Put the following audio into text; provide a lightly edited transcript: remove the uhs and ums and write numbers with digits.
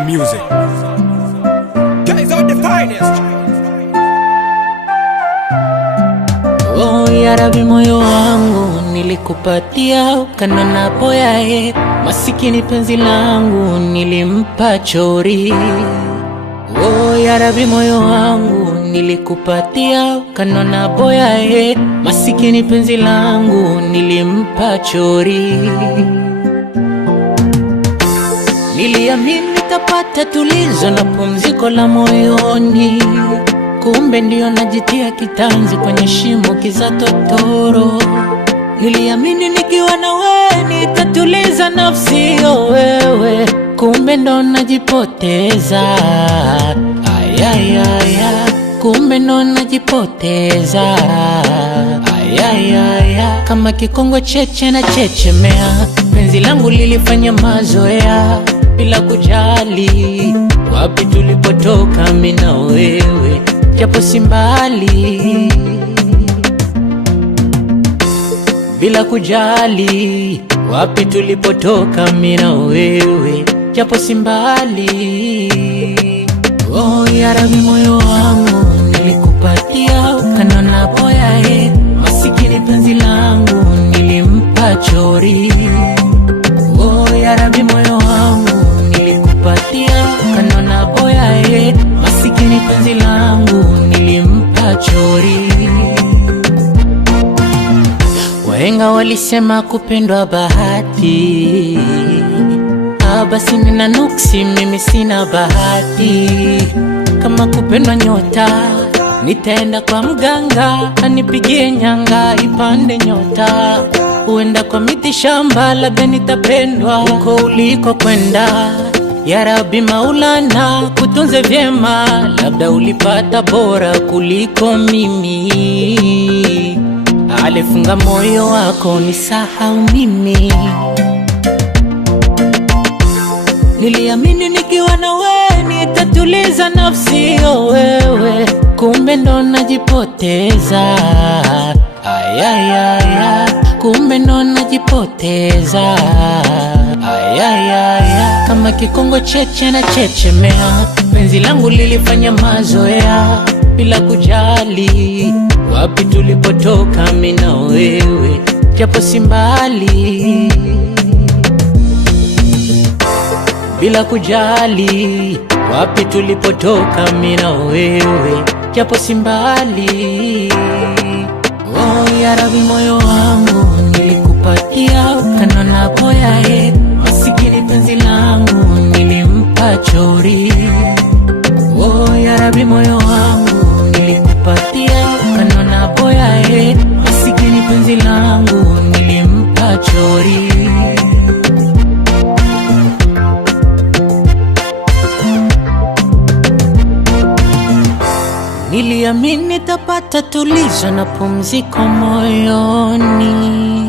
Some music. Guys are the finest. Oh ya Rabbi, moyo wangu nilikupatia ukanona boya masikini penzi langu nilimpa chori. Oh ya Rabbi, moyo wangu nilikupatia ukanona boya masikini penzi langu nilimpa chori. Niliamini nitapata tulizo na pumziko la moyoni, kumbe ndio najitia kitanzi kwenye shimo kiza totoro. Niliamini nikiwa na wewe nitatuliza nafsi yo wewe, kumbe ndo najipoteza. Ayayaya, kumbe ndo najipoteza. Ayayaya, kama kikongo cheche na chechemea, penzi langu lilifanya mazoea bila kujali wapi tulipotoka mimi na wewe, japo si mbali. Bila kujali wapi tulipotoka mimi na wewe, japo si mbali. Oh ya Rabbi, moyo wangu nilikupatia ukanona boya masikini penzi langu nilimpa chori. Oh ya Rabbi, moyo wangu nilikupatia ukanona boya masikini penzi langu nilimpa chori. Wahenga walisema kupendwa bahati, basi nina nuksi, mimi sina bahati. Kama kupendwa nyota, nitaenda kwa mganga anipigie nyanga ipande nyota. Uenda kwa miti shamba, labda nitapendwa huko uliko kwenda. Ya Rabbi Maulana kutunze vyema, labda ulipata bora kuliko mimi. Alifunga moyo wako nisahau mimi. Niliamini nikiwa na wewe nitatuliza nafsi yo wewe, kumbe ndo najipoteza. Ayayaya, kumbe ndo najipoteza. Ayayaya, kama kikongo cheche na chechemea, penzi langu lilifanya mazoea bila kujali wapi tulipotoka mimi na wewe, japo si mbali. Bila kujali wapi tulipotoka mimi na wewe, japo si mbali. Oh ya Rabbi, moyo wangu nilikupatia ukanona boya masikini penzi langu nilimpa chori. Oh ya Rabbi, moyo wangu nilikupatia ukanona boya masikini penzi langu nilimpa chori. Niliamini nitapata tulizo na pumziko moyoni.